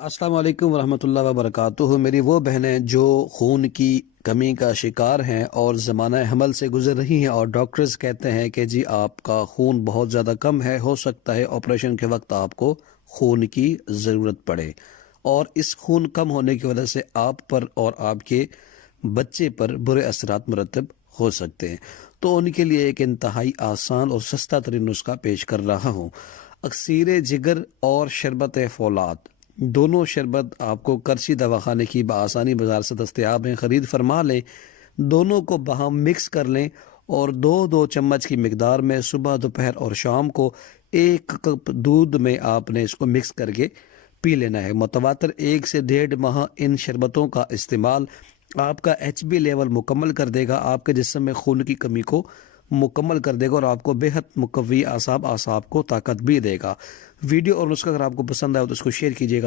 السلام علیکم ورحمۃ اللہ وبرکاتہ۔ میری وہ بہنیں جو خون کی کمی کا شکار ہیں اور زمانہ حمل سے گزر رہی ہیں اور ڈاکٹرز کہتے ہیں کہ جی آپ کا خون بہت زیادہ کم ہے، ہو سکتا ہے آپریشن کے وقت آپ کو خون کی ضرورت پڑے، اور اس خون کم ہونے کی وجہ سے آپ پر اور آپ کے بچے پر برے اثرات مرتب ہو سکتے ہیں۔ تو ان کے لیے ایک انتہائی آسان اور سستا ترین نسخہ پیش کر رہا ہوں۔ اکسیر جگر اور شربت فولاد، دونوں شربت آپ کو کرچی دواخانے کی بآسانی بازار سے دستیاب ہیں، خرید فرما لیں، دونوں کو باہم مکس کر لیں اور دو چمچ کی مقدار میں صبح، دوپہر اور شام کو ایک کپ دودھ میں آپ نے اس کو مکس کر کے پی لینا ہے۔ متواتر 1 سے 1.5 ماہ ان شربتوں کا استعمال آپ کا HB لیول مکمل کر دے گا، آپ کے جسم میں خون کی کمی کو مکمل کر دے گا اور آپ کو بہت مقوی اعصاب کو طاقت بھی دے گا۔ ویڈیو اور نسخہ اگر آپ کو پسند آئے تو اس کو شیئر کیجیے گا۔